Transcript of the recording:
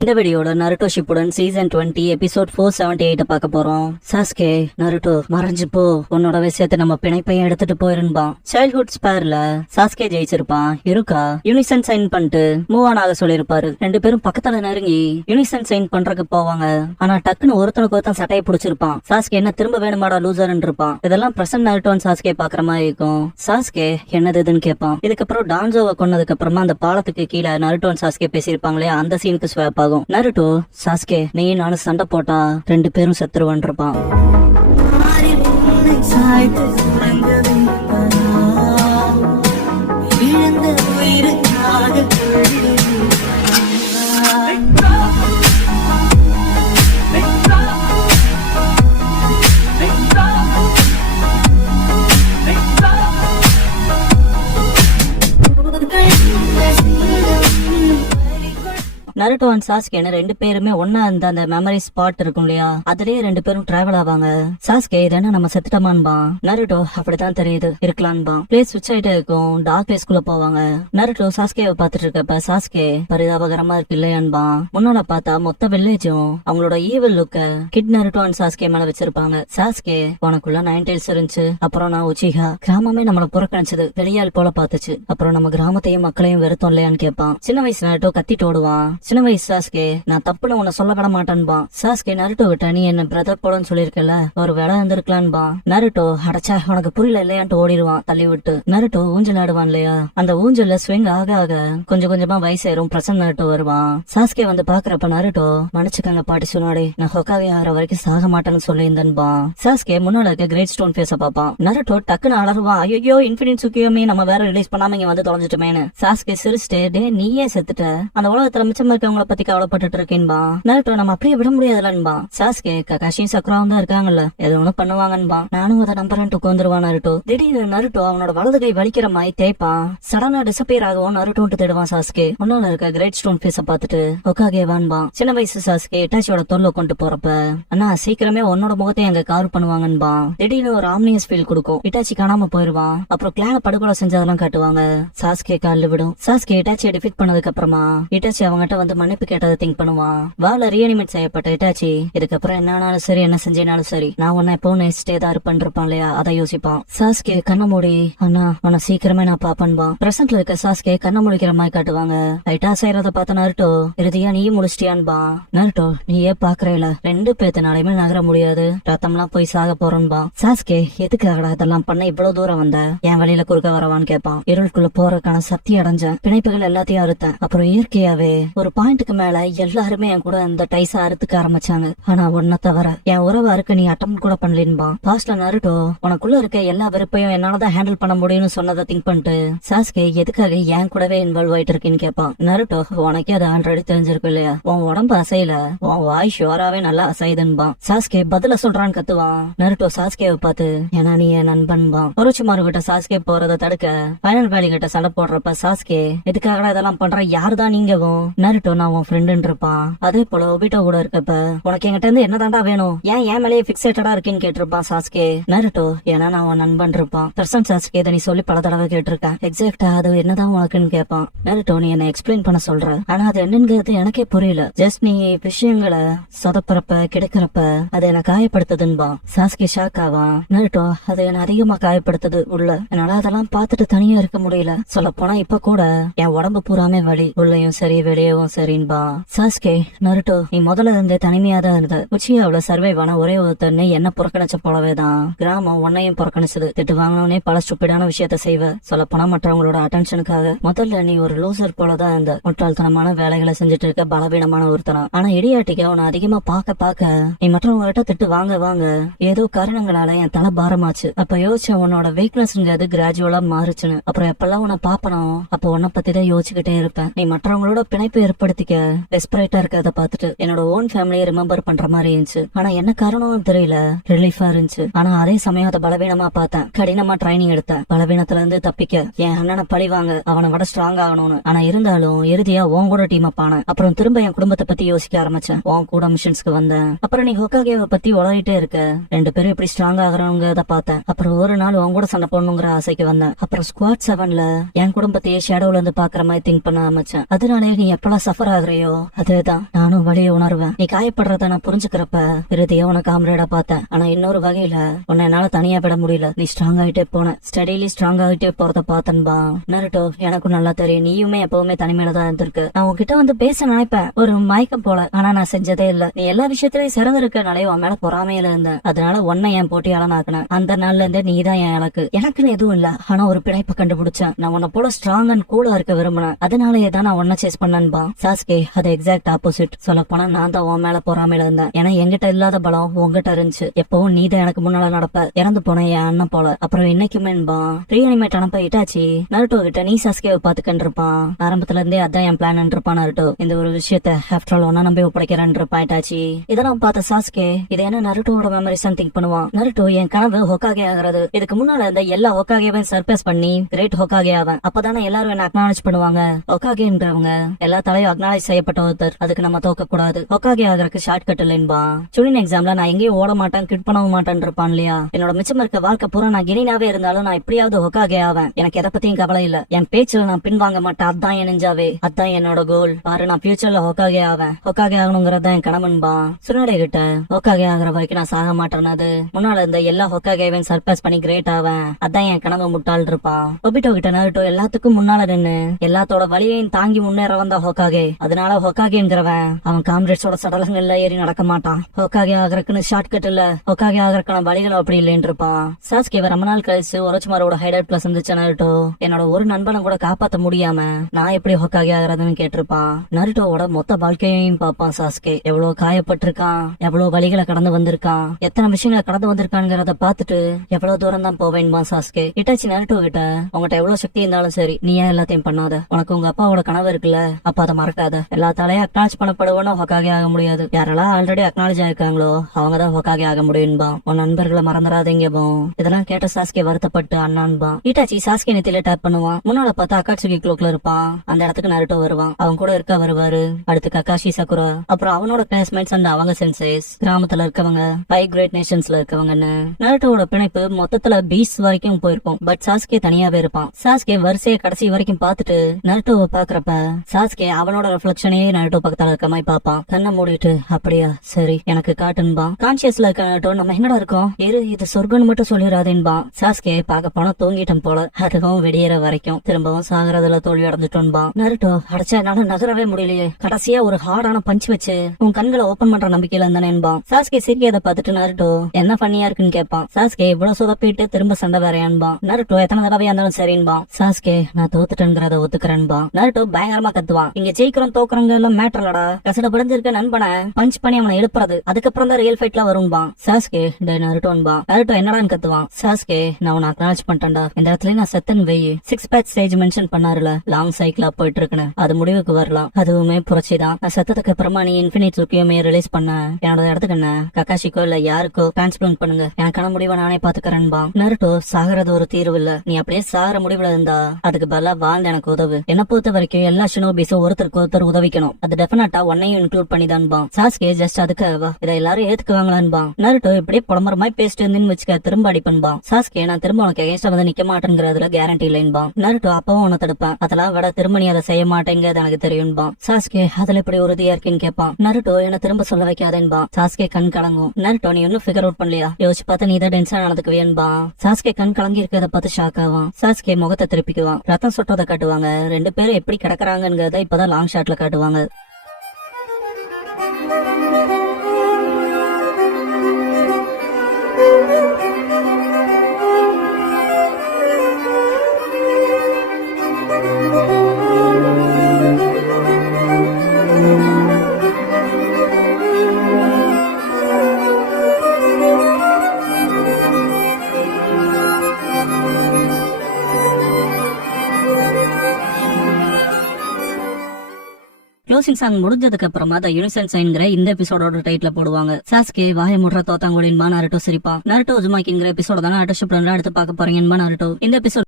இந்த வீடியோட Naruto Shippuden season 20 episode 478 பார்க்க போறோம். சாஸ்கே, நருட்டோ மறைஞ்சு போ, உன்னோட விஷயத்தை நம்ம பிணைப்பையும் எடுத்துட்டு போயிருந்தான். Childhood ஸ்பேர்ல Sasuke ஜெயிச்சிருப்பான். இருக்கா யூனிசன் சைன் பண்ணிட்டு மூவ் ஆன் ஆக சொல்லிருப்பாரு. ரெண்டு பேரும் பக்கத்துல நெருங்கி யூனிசன் சைன் பண்றதுக்கு போவாங்க. ஆனா டக்குன்னு ஒருத்தனுக்கு ஒருத்தன் சட்டையை பிடிச்சிருப்பான். சாஸ்கே என்ன திரும்ப வேணுமாடா லூசர்ன்னு இருப்பான். இதெல்லாம் பிரசன்ட் நருட்டோன்னு சாஸ்கே பாக்குற மாதிரி இருக்கும். சாஸ்கே என்னது இதுன்னு கேட்பான். இதுக்கப்புறம் டான்ஜோவை கொன்னதுக்கு அப்புறமா அந்த பாலத்துக்கு கீழே நருட்டோன்னு சாஸ்கே பேசியிருப்பாங்களே, அந்த சீனுக்கு ஸ்வாப் ஆகும். நருட்டோ, சாஸ்கே நீ நானும் சண்டை போட்டா ரெண்டு பேரும் செத்துருவான் இருப்பான். நருட்டோ அண்ட் சாஸ்கேன்னு ரெண்டு பேருமே ஒன்னா இருந்த அந்த மெமரி ஸ்பாட் இருக்கும் இல்லையா, அதுலயே ரெண்டு பேரும் டிராவல் ஆவாங்க. சாஸ்கே இதென்ன நம்ம செத்துட்டமான்பான். நருட்டோ அப்படித்தான் தெரியுது, இருக்கலான்பான். பிளேஸ் ஸ்விட்ச் ஆயிட்டே இருக்கும். டார்க் பிளேஸ்குள்ள போவாங்க. நருட்டோ சாஸ்கேவை பாத்துட்டு இருக்கப்ப சாஸ்கே பரிதாபகரமா இருக்கு இல்லையான்பான். முன்னால பார்த்தா மொத்த வில்லேஜும் அவங்களோட evil லுக்க kit Naruto and Sasuke மேல வச்சிருப்பாங்க. சாஸ்கே, உனக்குள்ள 9 tails இருந்துச்சு, அப்புறம் நான் உச்சிஹா, கிராமமே நம்மள புறக்கணிச்சது, வெளியால் போல பாத்துச்சு, அப்புறம் நம்ம கிராமத்தையும் மக்களையும் வெறுத்தோம் இல்லையான்னு கேட்பான். சின்ன வயசு நருட்டோ கத்திட்டு ஓடுவான். சின்ன வயசு சாஸ்கே, நான் தப்புன்னு உன்னை சொல்ல விட மாட்டேன்பான். சாஸ்கே, நருட்டோ விட்ட நீ என்ன பிரதர் போலன்னு சொல்லிருக்கல, ஒரு வேலை இருந்திருக்கலான்பான். நருட்டோ, அடைச்சா உனக்கு புரியல இல்லையான்ட்டு ஓடிடுவான் தள்ளி விட்டு. நருட்டோ ஊஞ்சல் ஆடுவான் இல்லையா, அந்த ஊஞ்சல்ல ஸ்விங் ஆக ஆக கொஞ்சம் கொஞ்சமா வயசாயிரும். பிரசன்ட் நருட்டோ வருவான். சாஸ்கே வந்து பாக்குறப்ப நருட்டோ, மன்னிச்சுக்கங்க பாட்டி சொன்னாடே, நான் ஹொக்காவே ஆகிற வரைக்கும் சாக மாட்டேன்னு சொல்லியிருந்தேன்பான். சாஸ்கே முன்னால இருக்க கிரேட் ஸ்டோன் ஃபேஸ பாப்பான். நருட்டோ டக்குன்னு அலறுவான். ஐயோ, இன்ஃபினிட் சுக்கியோமே நம்ம வேற ரிலீஸ் பண்ணாம இங்க வந்து தொலைஞ்சிட்டோமேனு. சாஸ்கே சிரிச்சிட்டே, டே நீயே செத்துட்ட, அந்த உலகத்துல மிச்சம் இருக்கவங்கள பத்தி கவலைப்பட்டு இருக்கேன்பா. நருட்டோ, நம்ம அப்படியே விட முடியாதுலன்பா. சாஸ்கே, ககாஷியும் சக்ராவும் தான் இருக்காங்கல்ல, எது ஒண்ணு பண்ணுவாங்கன்பா. நானும் அதை நம்புறேன்ட்டு உட்காந்துருவான் நருட்டோ. திடீர்னு நருட்டோ அவனோட வலது கை வலிக்கிற மாதிரி தேய்ப்பான். சடனா டிசப்பியர் ஆகவும் நருட்டோ தேடுவான். சாஸ்கே முன்னால இருக்க கிரேட் ஸ்டோன் ஃபேஸ பாத்துட்டு ஒக்காகே வான்பான். சின்ன வயசு சாஸ்கே இட்டாச்சியோட தொல்லை கொண்டு போறப்ப, அண்ணா சீக்கிரமே உன்னோட முகத்தை அங்க கார் பண்ணுவாங்கன்பா. திடீர்னு ஒரு ஆம்னியஸ் ஃபீல் கொடுக்கும். இட்டாச்சி காணாம போயிருவான். அப்புறம் கிளான படுகொலை செஞ்சதெல்லாம் காட்டுவாங்க. சாஸ்கே காலில் விடும். சாஸ்கே இட்டாச்சியை டிஃபீட் பண்ணதுக்கு அப்புறமா இட்டாச்சி அவங்ககிட்ட வந்து மன்னிப்பு கேட்டதை திங்க் பண்ணுவான். வாழ ரீஅனிமேட் செய்யப்பட்ட இட்டாச்சி, இதுக்கப்புறம் என்னாலும் சரி என்ன செஞ்சேனாலும் சரி நான் உன்னை எப்போ நெக்ஸ்ட் ஏதாவது இருப்பான் இல்லையா, அதை யோசிப்பான். சாஸ்கே கண்ண மூடி, அண்ணா உன்னை சீக்கிரமே நான் பாப்பன்பான். பிரசன்ட்ல இருக்க சாஸ்கே கண்ண முடிக்கிற மாதிரி காட்டுவாங்க. லைட்டா செய்யறத பார்த்த நருட்டோ, இறுதியா நீ முடிச்சிட்டியான்பா. நருட்டோ, நீயே பாக்குறேல, ரெண்டு பேத்துனாலையுமே நகர முடியாது, ரத்தம்லாம் போய் சாக போறோன்பா. சாஸ்கே, எதுக்காகடா இதெல்லாம் பண்ண இவ்வளவு தூரம் வந்த, என் வழியில குறுக்க வரவான்னு கேட்பான். இருளுக்குள்ள போறதுக்கான சக்தி அடைஞ்சேன், பிணைப்புகள் எல்லாத்தையும் அறுத்தேன், அப்புறம் இயற்கையாவே ஒரு பாயிண்ட்டுக்கு மேல எல்லாருமே என் கூட அந்த டைஸ அறுத்துக்க ஆரம்பிச்சாங்க. ஆனா ஒன்ன தவிர என் உறவு அறுக்க நீ அட்டம் கூட பண்ணலின்பா. பாஸ்ட்ல நருட்டோ, உனக்குள்ள இருக்க எல்லா வெறுப்பையும் என்னாலதான் ஹேண்டில் பண்ண முடியும்னு சொன்னதை திங்க் பண்ணிட்டு சாஸ்கே எதுக்காக என் கூடவே இன்வால்வ் ஆயிட்டு இருக்கேன்னு கேட்பான். நருட்டோ, உனக்கே அது ஆல்ரெடி தெரிஞ்சிருக்கும் இல்லையா, உன் உடம்பு அசையில, உன் வாய் ஷோராவே நல்லா அசைதுன்பான். சாஸ்கே பதில சொல்றான்னு கத்துவான். நருட்டோ சாஸ்கேவை பார்த்து, ஏன்னா நீ என் நண்பன்பான். ஒருச்சுமாரு கிட்ட சாஸ்கே போறதை தடுக்க ஃபைனல் வேலி கிட்ட சண்டை போடுறப்ப சாஸ்கே, எதுக்காக இதெல்லாம் பண்ற, யாருதான் நீங்கவும். நருட்டோ, நான் உன் ஃப்ரெண்டுன்னு இருப்பான். அதே போல ஒபிட்டோ கூட இருக்கப்ப, உனக்கு என்கிட்ட இருந்து என்னதாண்டா வேணும், ஏன் என் மேலேயே பிக்ஸேட்டடா இருக்கேன்னு கேட்டிருப்பான் சாஸ்கே. நருட்டோ, ஏன்னா நான் உன் நண்பன் இருப்பான். பிரசன்ட் சாஸ்கே, இதை நீ சொல்லி பல தடவை கேட்டிருக்கேன், எக்ஸாக்டா அது என்னதான் உனக்குன்னு கேட்பான். நருட்டோ, நீ என்ன எக்ஸ்பிளைன் பண்ண சொல்ற, ஆனா அது என்னங்கிறது எனக்கே புரியல, ஜஸ்ட் நீ விஷயங்களை சொதப்புறப்ப கிடைக்கிறப்ப அது என்ன காயப்படுத்துதுன்பா. சாஸ்கே ஷாக் ஆவான். நருட்டோ, அது என்ன அதிகமா காயப்படுத்துது உள்ள, என்னால அதெல்லாம் பார்த்துட்டு தனியா இருக்க முடியல, சொல்ல போனா இப்ப கூட என் உடம்பு பூராமே வலி, உள்ளயும் சரி வெளியவும் சரின்பா. சாஸ்கே, நருட்டோ, நீ முதல்ல இருந்தே தனிமையா தான் இருந்த, உச்சியாவுல சர்வைவான ஒரே ஒருத்தன்னு என்ன புறக்கணிச்ச போலவேதான் கிராமம் உன்னையும் புறக்கணிச்சது. திட்டு வாங்கினே பல ஸ்டூபிடான விஷயத்த செய்வ, சொல்ல போனா மற்றவங்களோட அட்டென்ஷனுக்காக. முதல்ல நீ ஒரு லூசர் போலதான் இருந்த, முட்டாள்தனமான வேலைகளை செஞ்சுட்டு இருக்க பலவீனமான ஒருத்தனா. ஆனா இடியாட்டிக்க உன்னை அதிகமா பாக்க பாக்க நீ மற்றவங்க கிட்ட திட்டு வாங்க வாங்க ஏதோ காரணங்களால என் தலை பாரமாச்சு. அப்ப யோசிச்ச உன்னோட வீக்னஸ்ங்கிறது கிராஜுவலா மாறுச்சுன்னு. அப்புறம் எப்பெல்லாம் உன்னை பாப்பனும் அப்ப உன்னை பத்தி தான் யோசிச்சுக்கிட்டே இருப்பேன். நீ மற்றவங்களோட பிணைப்பு ஏற்படுத்திக்க டெஸ்பரேட்டா இருக்கிறத பார்த்துட்டு என்னோட ஓன் ஃபேமிலியை ரிமெம்பர் பண்ற மாதிரி இருந்துச்சு. ஆனா என்ன காரணம்னு தெரியல, ரிலீஃபா இருந்துச்சு. ஆனா அதே சமயம் அதை பலவீனமா பார்த்தேன். கடினமா ட்ரைனிங் எடுத்தேன், பலவீனத்துல இருந்து தப்பிக்க, என் அண்ணனை பழி வாங்க, அவனை விட ஸ்ட்ராங் ஆகணும்னு. ஆனா இருந்தாலும் இறுதியா உன் கூட டீம் அப் ஆனேன். அப்புறம் திரும்ப என் குடும்பத்தை பத்தி யோசிக்க ஆரம்பிச்சேன், உன் கூட மிஷன்ஸ்க்கு வந்தேன். அப்புறம் நீ ஹொக்காகேவை பத்தி உளறிட்டே இருக்க, ரெண்டு பேரும் எப்படி ஸ்ட்ராங் ஆகிறவங்கிறத பார்த்தேன். அப்புறம் ஒரு நாள் உன் கூட சண்டை போடணுங்கிற ஆசைக்கு வந்தேன். அப்புறம் ஸ்குவாட் 7ல என் குடும்பத்தையே ஷேடோல இருந்து பாக்குற மாதிரி திங்க் பண்ண ஆரம்பிச்சேன். அதனாலே நீ எப்பெல்லாம் சஃபர் ஆகுறியோ அதேதான் நானும் வழிய உணர்வேன். நீ காயப்படுறத நான் புரிஞ்சுக்கிறப்ப இறுதியா உனக்கு காம்ரேடா பார்த்தேன். ஆனா இன்னொரு வகையில உன்னை என்னால தனியா விட முடியல. நீ ஸ்ட்ராங் ஆகிட்டே போன, ஸ்டடிலி ஸ்ட்ராங் ஆகிட்டே போறத பார்த்தன்பா. நருட்டோ எனக்கும் நல்லா தெரியும் நீயுமே எப்பவுமே தனிமையில தான் இருந்திருக்கு. நான் உன்கிட்ட வந்து பேச நினைப்பேன் ஒரு மயக்கம் போல, ஆனா நான் செஞ்சதே இல்ல. நீ எல்லா விஷயத்திலயும் சிறந்திருக்கனாலே உன் மேல பொறாமையில இருந்தேன். அதனால உன்னை என் போட்டியாளன் ஆக்கினேன். அந்த நாள்ல இருந்தே நீ தான் என் இலக்கு. எனக்குன்னு எதுவும் இல்ல, ஆனா ஒரு பிழைப்ப கண்டுபிடிச்சேன். நான் உன்னை போல ஸ்ட்ராங் அண்ட் கூலா இருக்க விரும்பினேன். அதனாலயே தான் நான் உன்னை சேஸ் பண்ணன்பா. சாஸ்கே அது எக்ஸாக்ட் ஆப்போசிட். சொல்ல போனா நான் தான் உன் மேல பொறாமையில இருந்தேன். ஏன்னா என்கிட்ட இல்லாத பலம் உங்ககிட்ட இருந்துச்சு. எப்பவும் நீ தான் எனக்கு முன்னால நடப்ப. இறந்து போன என் அண்ணன் போல. அப்புறம் இன்னைக்குமேன்பா ரீஅனிமேட் அனுப்ப இட்டாச்சி நருட்டோ கிட்ட நீ சாஸ்கேவை பாத்துக்கன்னு இருப்பான். ஆரம்பத்துல இருந்தே அதான் என் பிளான் இருப்பான். நருட்டோ இந்த ஒரு விஷயத்த ஆஃப்டர் ஆல் ஒன்னா நம்பி ஒப்படைக்கிறேன் இருப்பான். இட்டாச்சி இதெல்லாம் பார்த்த சாஸ்கே இது என்ன நருட்டோட மெமரிஸ் திங்க் பண்ணுவான். நருட்டோ என் கனவு ஹொக்காகே ஆகிறது. இதுக்கு முன்னால இந்த எல்லா ஹொக்காகேவையும் சர்ப்ரைஸ் பண்ணி கிரேட் ஹொக்காகே ஆவேன். அப்பதானே எல்லாரும் என்ன அக்னாலேஜ் பண்ணுவாங்க. ஹொக்காகேன்றவங்க எல்லா தலையும் அக்னாலேஜ் செய்யப்பட்ட ஒருத்தர். அதுக்கு நம்ம தோக்க கூடாது. ஹொக்காகே ஆகிறதுக்கு ஷார்ட் கட் இல்லைன்பா. சுனின் எக்ஸாம்ல நான் எங்கேயும் ஓட மாட்டேன் கிட் பண்ணவும் மாட்டேன் இருப்பான் இல்லையா. என்னோட மிச்சம் இருக்க வாழ்க்கை பூரா நான் கினினாவே இருந்தாலும் நான் எப்படியாவது ஹொக்காகே ஆவேன். எனக்கு எதை பத்தியும் கவலை இல்ல. என் பேச்சுல நான் பின்வாங்க மாட்டேன். அதான் என் நெஞ்சாவே. அதான் என்னோட கோல். பாரு நான் ஃபியூச்சர்ல ஹொக்காகே ஆவேன். ஹொக்காகே ஆகணுங்கிறதா என் கனவுன்பா. சுனாடே கிட்ட ஹொக்காகே ஆகிற வரைக்கும் நான் சாக மாட்டேனது. முன்னால இருந்த எல்லா ஹொக்காகேவையும் சர்ப்ரைஸ் பண்ணி கிரேட் ஆவேன். அதான் என் கனவு முட்டாள் இருப்பான். ஒபிட்டோ கிட்ட நருட்டோ எல்லாத்துக்கும் முன்னால நின்னு எல்லாத்தோட வழியையும் தாங்கி முன்னேற வந்த ஹொக்காகே. அதனால ஹொக்காகேங்கிறவன் அவன் காம்ரேட்ஸோட சடலங்கள்ல ஏறி நடக்க மாட்டான். ஹொக்காகே ஆகிறதுக்குன்னு ஷார்ட் கட் இல்ல. ஹொக்காகே ஆகிறதுக்கான வழிகள் அப்படி இல்லைன்னு இருப்பான். சாஸ்கேவை ரொம்ப நாள் கழிச்சு ஒரோச்சிமாரோட ஹைலைட் பிளஸ் இருந்துச்சு நருட்டோ. என்னோட ஒரு நண்பனை கூட காப்பாத்த முடியாம நான் எப்படி ஹொக்காகே ஆகிறதுன்னு கேட்டிருப்பான். நருட்டோவோட மொத்த வாழ்க்கையையும் பார்ப்பான் சாஸ்கே. எவ்வளவு காயப்பட்டிருக்கான், எவ்வளவு வழிகளை கடந்து வந்திருக்கான், எத்தனை விஷயங்களை கடந்து வந்திருக்கான்ங்கிறத பாத்துட்டு எவ்வளவு தூரம் தான் போவேன்பா சாஸ்கே. இட்டாச்சி நருட்டோ கிட்ட உங்ககிட்ட எவ்வளவு சக்தி இருந்தாலும் சரி நீ ஏன் எல்லாத்தையும் பண்ணாத. உனக்கு உங்க அப்பாவோட கனவு இருக்குல்ல, அப்ப அதை மறக்காத. எல்லாத்தாலையும் அக்னாலேஜ் பண்ணப்படுவோன்னு ஹொக்காகே ஆக முடியாது. யாரெல்லாம் ஆல்ரெடி அக்னாலேஜ் ஆயிருக்காங்களோ அவங்கதான் ஹொக்காகே ஆக முடியும்பா. உன் நண்பர்களை மறந்துடாதீங்கபோ. இதெல்லாம் கேட்ட சாஸ்கே வருத்தப்பட்டு அண்ணான்பா. இட்டாச்சி சாஸ்கே நெத்தில டேப் பண்ணுவான். முன்னால பார்த்தா அக்காட்சுகி க்ளோக்ல இருப்பான். அந்த இடத்துக்கு நருட்டோ வருவான். அவன் கூட இருக்க வருவாரு. அடுத்து கக்காஷி சக்குரா, அப்புறம் அவனோட கிளாஸ்மேட்ஸ் அண்ட் அவங்க சென்சேஸ், கிராமத்துல இருக்கவங்க, 5 கிரேட் நேஷன்ஸ்ல இருக்கவங்கன்னு. நருட்டோட பிணைப்பு மொத்தத்துல பீச் வரைக்கும் போயிருக்கும். பட் சாஸ்கே தனியாவே இருப்பான். சாஸ்கே வரிசையை கடைசி வரைக்கும் பார்த்துட்டு நருட்டோவை பாக்குறப்ப சாஸ்கே அவனோட ரிஃப்ளெக்ஷனே நருட்டோ பக்கத்துல இருக்க மாதிரி பாப்பான். கண்ணை மூடிட்டு அப்படியா சரி எனக்கு காட்டுன்பா. கான்சியஸ்ல இருக்க நருட்டோ நம்ம எங்கடா இருக்கோம், இது சொர்க்கம்னு மட்டும் சொல்லிடாதேன்பா. சாஸ்கே பார்க்க போனா தூங்கிட்டும் போல. அதுவும் வெடியற வரைக்கும் திரும்பவும் சாகரதுல தோல்வி அடைஞ்சிட்டோன்பா. நருட்டோ அடைச்சா என்னால நகரவே முடியலையே. கடைசியா ஒரு ஹார்டான பஞ்ச் வச்சு உன் கண்களை ஓபன் பண்ற நம்பிக்கையில இருந்தானேன்பா. சாஸ்கே சிரிக்கிறத பார்த்துட்டு நருட்டோ என்ன பண்ணியா இருக்குன்னு கேட்பான். சாஸ்கே இவ்வளவு சொதப்பிட்டு திரும்ப சண்டை வேறையான்பா. நருட்டோ எத்தனை தடவையா இருந்தாலும் சரின்பா. சாஸ்கே நான் தோத்துட்டேங்கிறத ஒத்துக்கிறேன்பா. நருட்டோ பயங்கரமா கத்துவான். இங்க ஜெயிக்கிறோம் தோக்குறவங்க எல்லாம் மேட்டர் இல்லடா. கசட படைஞ்சிருக்க நண்பனை பஞ்ச் பண்ணி அவனை எழுப்புறது, அதுக்கப்புறம் தான் ரியல் ஃபைட்ல வரும்பா. சாஸ்கே டே நருட்டோன்பா. நருட்டோ என்னடான்னு கத்துவான். சாஸ்கே நான் உன்னை அக்னாலேஜ் பண்ணிட்டேன்டா. இந்த இடத்துல நான் செத்தன் வெய் 6 பேட்ச் ஸ்டேஜ் மென்ஷன் பண்ணாருல, லாங் சைக்கிளா போயிட்டு இருக்குன்னு. அது முடிவுக்கு வரலாம். அதுவுமே புரட்சிதான். நான் செத்ததுக்கு அப்புறமா நீ இன்ஃபினிட் சுக்கியுமே ரிலீஸ் பண்ண என்னோட இடத்துக்கு என்ன கக்காஷிக்கோ இல்ல யாருக்கோ டிரான்ஸ்பிளான்ட் பண்ணுங்க. எனக்கான முடிவை நானே பாத்துக்கிறேன்பா. நருட்டோ சாகிறது ஒரு தீர்வு இல்ல. நீ அப்படியே சாகிற முடிவுல இருந்தா அதுக்கு பதிலா வாழ்ந்து எனக்கு உதவு. என்ன பொறுத்த வரைக்கும் எல்லா ஷினோபிஸும் ஒருத்தருக்கு ஒருத்தர் உதவிக்கணும். அது டெஃபினட்டா உன்னையும் இன்க்ளூட் பண்ணிதான்பா. சாஸ்கே ஜஸ்ட் அதுக்காகவா இதை எல்லாரும் ஏத்துக்குவாங்களான்பா. நருட்டோ இப்படியே புலம்புற மாதிரி பேசிட்டு இருந்துன்னு வச்சுக்க திரும்ப அடிப்பன்பா. சாஸ்கே நான் திரும்ப உனக்கு எகேன்ஸ்டா வந்து நிக்க மாட்டேங்கிறதுல கேரண்டி இல்லைன்பா. நருட்டோ அப்பவும் உன்னை தடுப்பேன். அதெல்லாம் விட திரும்ப நீ அதை செய்ய மாட்டேங்கிறது எனக்கு தெரியும்பா. சாஸ்கே அதுல இப்படி உறுதியா இருக்கேன்னு கேட்பான். நருட்டோ என்ன திரும்ப சொல்ல வைக்காதேன்பா. சாஸ்கே கண் கலங்கும். நருட்டோ நீ இன்னும் ஃபிகர் அவுட் பண்ணலையா, யோசிச்சு பார்த்தா நீ தான் டென்ஷன் நடந்துக்குவேன்பா. சாஸ்கே கண் கலங்கி இருக்கிறத பார்த்து ஷாக் ஆவான். சாஸ்கே முகத்தை திருப்பிக்குவான். ரத்தம் சொட்டதை காட்டுவாங்க. 2 பேரும் எப்படி கிடக்குறாங்கிறத இப்பதான் லாங் ஷாட்ல காட்டுவாங்க. க்ளோசிங் சாங் முடிஞ்சதுக்கு அப்புறமா த யூனிசன் சைன்ங்கிற இந்த எபிசோடோட டைட்டில் போடுவாங்க. சாஸ்கே வாய முடுற தோத்தாங்கோடின்பா. நருட்டோ சிரிப்பா. நருட்டோ உசுமாக்கிங்கிற எபிசோட தானே அடுத்த ஷிப்ல எடுத்து பார்க்க போறீங்கன்பா. நருட்டோ இந்த எபிசோட்